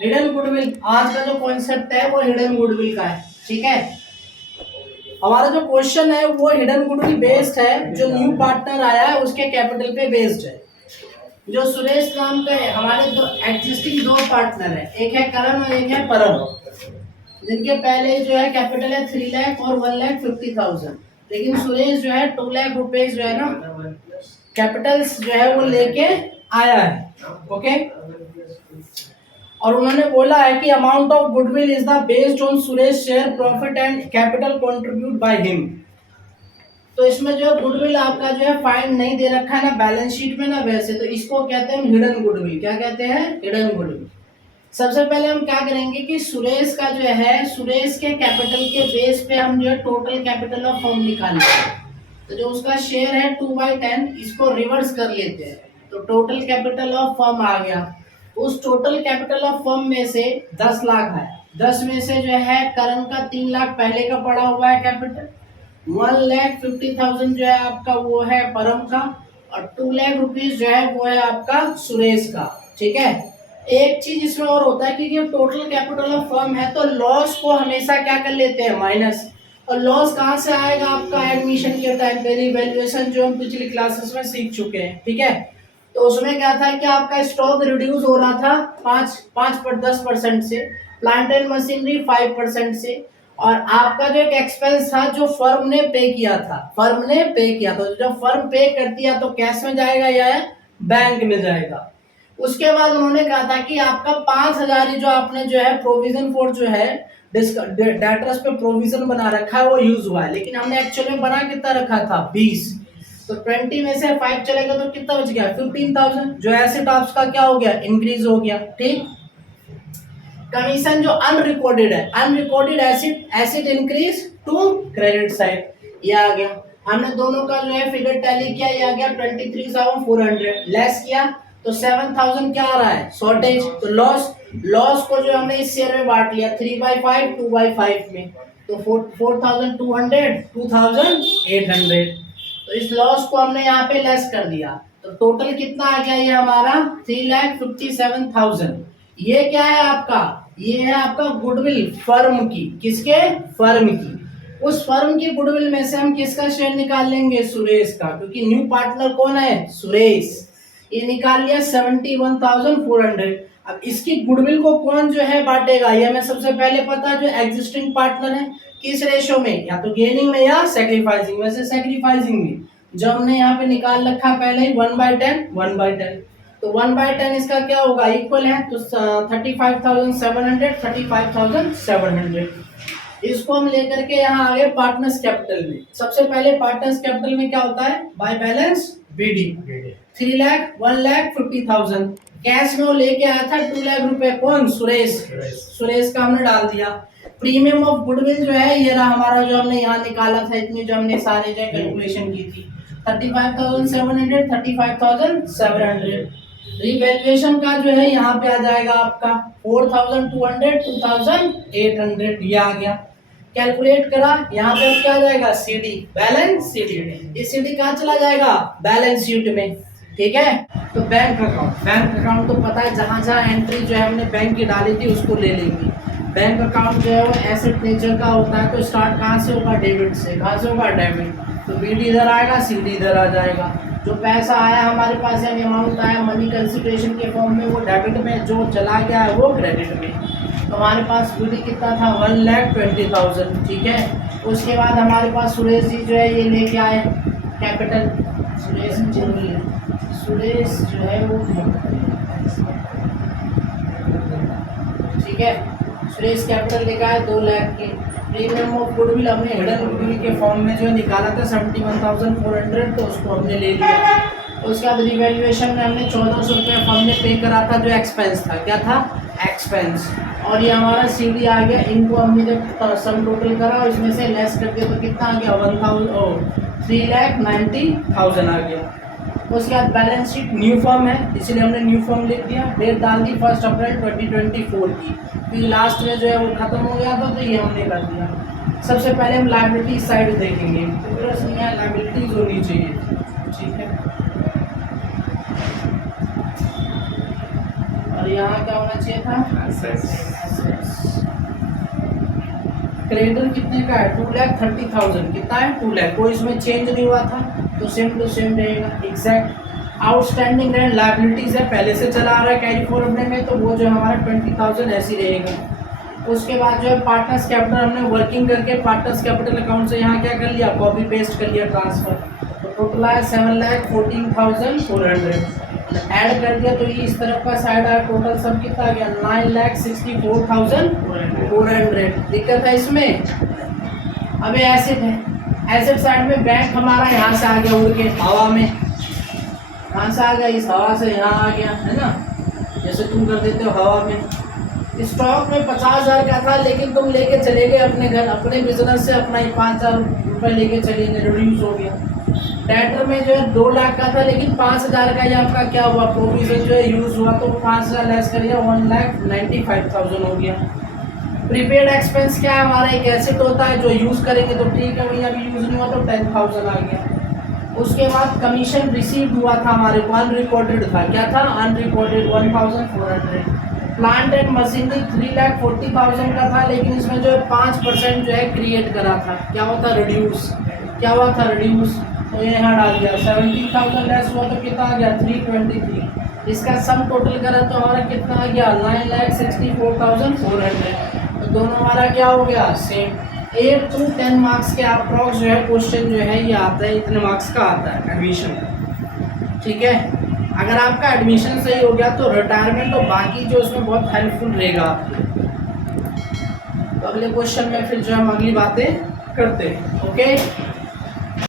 Hidden goodwill, आज का जो कॉन्सेप्ट है वो हिडन गुडविल का है। ठीक है, हमारा जो क्वेश्चन है वो हिडन गुडविल बेस्ड है, जो न्यू पार्टनर आया है उसके कैपिटल पे बेस्ड है। जो सुरेश नाम का है, हमारे दो एग्जिस्टिंग दो पार्टनर है, एक है करण और एक है परम, जिनके पहले जो है कैपिटल है 3 लाख और 1,50,000, लेकिन सुरेश जो है 2 लाख रुपए जो है ना कैपिटल्स जो है वो लेके आया है। ओके, और उन्होंने बोला है कि amount of goodwill is the based on Suresh share profit and capital contribute by him. तो इसमें जो गुडविल आपका जो है फाइंड नहीं दे रखा है ना बैलेंस शीट में ना वैसे, तो इसको कहते हैं हिडन गुडविल। क्या कहते हैं? Hidden goodwill. सबसे पहले हम क्या करेंगे कि सुरेश का जो है, सुरेश के कैपिटल के बेस पे हम जो है टोटल कैपिटल ऑफ फर्म निकालेंगे। तो जो उसका शेयर है 2/10, इसको रिवर्स कर लेते हैं, तो टोटल कैपिटल ऑफ फर्म आ गया। उस टोटल कैपिटल ऑफ फर्म में से 10 लाख है, 10 में से जो है करण का 3 लाख पहले का पड़ा हुआ है कैपिटल, 1,50,000 जो है आपका वो है परम का, और 2 लाख रुपीज जो है वो है आपका सुरेश का। ठीक है, एक चीज इसमें और होता है कि ये टोटल कैपिटल ऑफ फर्म है तो लॉस को हमेशा क्या कर लेते हैं? माइनस। और लॉस कहाँ से आएगा? आपका एडमिशन के टाइम पे रिवैल्यूएशन, जो हम पिछली क्लासेस में सीख चुके हैं। ठीक है, तो उसमें क्या था कि आपका स्टॉक रिड्यूस हो रहा था 10% से, प्लांट एंड मशीनरी 5% से, और आपका जो एक एक्सपेंस था जो फर्म ने पे किया था, फर्म ने पे किया था, जब फर्म पे करती है तो कैश में जाएगा या बैंक में जाएगा। उसके बाद उन्होंने कहा था कि आपका 5,000 जो आपने जो है प्रोविजन फॉर जो है डेटर्स पे प्रोविजन बना रखा है वो यूज हुआ है, लेकिन हमने एक्चुअली में बना कितना रखा था? 20। तो 20 में से 5 चलेगा तो कितना बच गया? 15,000। जो एसेट आपका क्या हो गया? इंक्रीज हो गया। ठीक, कमीशन जो अनरिकॉर्डेड है, unrecorded asset increase to credit side, ये आ गया। हमने दोनों का जो है फिगर टैली किया, ये आ गया 23,400, लेस किया तो 7,000 क्या आ रहा है? शॉर्टेज। तो लॉस को जो हमने इस शेयर में बांट लिया 3/5 2/5 में, तो 4,200 2,800, तो इस लॉस को हमने यहाँ पे लेस कर दिया, तो टोटल कितना आ गया? ये हमारा 3,57,000। ये क्या है आपका? ये है आपका गुडविल फर्म की। किसके? फर्म की। उस फर्म की गुडविल में से हम किसका शेयर निकाल लेंगे? सुरेश का, क्योंकि न्यू पार्टनर कौन है? सुरेश। ये निकाल लिया 71,400। अब इसकी गुडविल को कौन जो है बांटेगा? ये हमें सबसे पहले पता, जो एग्जिस्टिंग पार्टनर है, किस रेशो में? या तो गेनिंग में या सैक्रिफाइसिंग। वैसे सैक्रिफाइसिंग में जो हमने यहाँ पे निकाल रखा पहले ही 1/10, तो 1/10 इसका क्या होगा? इक्वल है, तो 35,700 35,700। इसको हम लेकर के यहाँ आ गए पार्टनर्स कैपिटल में। सबसे पहले पार्टनर्स कैपिटल में क्या होता है? By balance BD 3 lakh 1,50,000। Cash में वो लेके आया था 2 लाख रुपए। कौन? सुरेश का हमने डाल दिया। प्रीमियम ऑफ गुडविल जो है ये रहा हमारा, जो हमने यहाँ निकाला था, इतनी जो हमने सारे जो कैलकुलेशन की थी, 35,700 35,700। रिवैल्यूएशन का जो है यहाँ पे आ जाएगा आपका 4,200 2,800, ये आ गया। कैलकुलेट करा, यहाँ पे क्या आ जाएगा? CD, balance sheet. ये सीडी कहाँ चला जाएगा? बैलेंस शीट में। ठीक है, तो बैंक अकाउंट तो पता है, जहां जहां एंट्री जो है हमने बैंक की डाली थी उसको ले लेंगे। बैंक अकाउंट जो है वो एसेट नेचर का होता है, तो स्टार्ट कहाँ से होगा? डेबिट से। कहाँ से होगा? डेबिट। तो बीडी इधर आएगा, सीडी इधर आ जाएगा। जो पैसा आया हमारे पास, यानी अमाउंट आया मनी कंसिडरेशन के फॉर्म में, वो डेबिट में, जो चला गया है वो क्रेडिट में। तो हमारे पास बीडी कितना था? 1,20,000। ठीक है, उसके बाद हमारे पास सुरेश जी जो है ये लेके आए कैपिटल। सुरेश जो है वो, ठीक है, सुरेश कैपिटल लेकर आए 2 लाख की। प्रीमियम ऑफ गुडविल हमने हिडन गुडविल के फॉर्म में जो है निकाला था 71,400, तो उसको हमने ले लिया। उसके बाद रिवैल्यूएशन में हमने 1,400 रुपये हमने पे करा था, जो एक्सपेंस था। क्या था? एक्सपेंस। और ये हमारा सीडी आ गया। इनको हमने जब सम टोटल करा, इसमें से लेस कर दिया, तो कितना आ गया? 3,90,000 आ गया। उसके बाद बैलेंस शीट न्यू फॉर्म है, इसलिए हमने न्यू फॉर्म लिख दिया। डेट डाल दी 1 अप्रैल 2024 की, फिर लास्ट में जो है वो खत्म हो गया था, तो ये हमने कर दिया। सबसे पहले हम लायबिलिटी साइड देखेंगे, लायबिलिटीज होनी चाहिए। ठीक है, और यहाँ क्या होना चाहिए था, assets। क्रेडिटर कितने का है, 2,30,000, कितना है 2 लाख, कोई इसमें चेंज नहीं हुआ था तो सेम टू सेम रहेगा एग्जैक्ट। आउटस्टैंडिंग रेंट लायबिलिटीज है, पहले से चला आ रहा है कैरी फॉरवर्ड में, तो वो जो हमारा 20,000 ऐसे ही रहेगा। उसके बाद जो है पार्टनर्स कैपिटल हमने वर्किंग करके पार्टनर्स कैपिटल अकाउंट से यहाँ क्या कर लिया, कॉपी पेस्ट कर लिया ट्रांसफर, तो टोटल आया 7,14,400 ऐड कर दिया, तो ये इस तरफ का साइड आया, टोटल सब कितना आ गया 9,64,400। दिक्कत है इसमें। अब एसेट है, एसेट साइड में बैंक हमारा यहाँ से आ गया उड़ के हवा में, कहाँ से आ गया, इस हवा से यहाँ आ गया है ना, जैसे तुम कर देते हो हवा में। स्टॉक में 50,000 का था, लेकिन तुम लेके चले गए अपने घर, अपने बिजनेस से अपना ही 5,000 रुपये लेके चले गए, रिड्यूस हो गया। डेटर में जो है 2 लाख का था, लेकिन 5,000 का ही आपका क्या हुआ, प्रोविजन जो है यूज हुआ, तो 5,000 लेस करिए 1,95,000 हो गया। प्रीपेड एक्सपेंस क्या है हमारा, एक एसेट होता है जो यूज करेंगे तो ठीक है भैया, अभी यूज नहीं हुआ तो 10,000 आ गया। उसके बाद कमीशन रिसीव हुआ था हमारे को, अनरिकॉर्डेड था, क्या था अनरिकॉर्डेड 1,400। प्लांट एंड मशीनरी 3,40,000 का था, लेकिन इसमें जो है 5% जो है क्रिएट करा था, क्या होता रिड्यूस, क्या हुआ था रिड्यूस, तो ये यहाँ डाल दिया 70,000 लेस हुआ तो कितना आ गया 323। इसका सम टोटल करा तो हमारा कितना आ गया 9,64,400। तो दोनों हमारा क्या हो गया सेम। 8 to 10 मार्क्स के अप्रॉक्स जो है क्वेश्चन जो है ये आता है, इतने मार्क्स का आता है एडमिशन, ठीक है। अगर आपका एडमिशन सही हो गया तो रिटायरमेंट और बाकी जो इसमें बहुत हेल्पफुल रहेगा आपके। तो अगले क्वेश्चन में फिर जो हम अगली बातें करते हैं, ओके।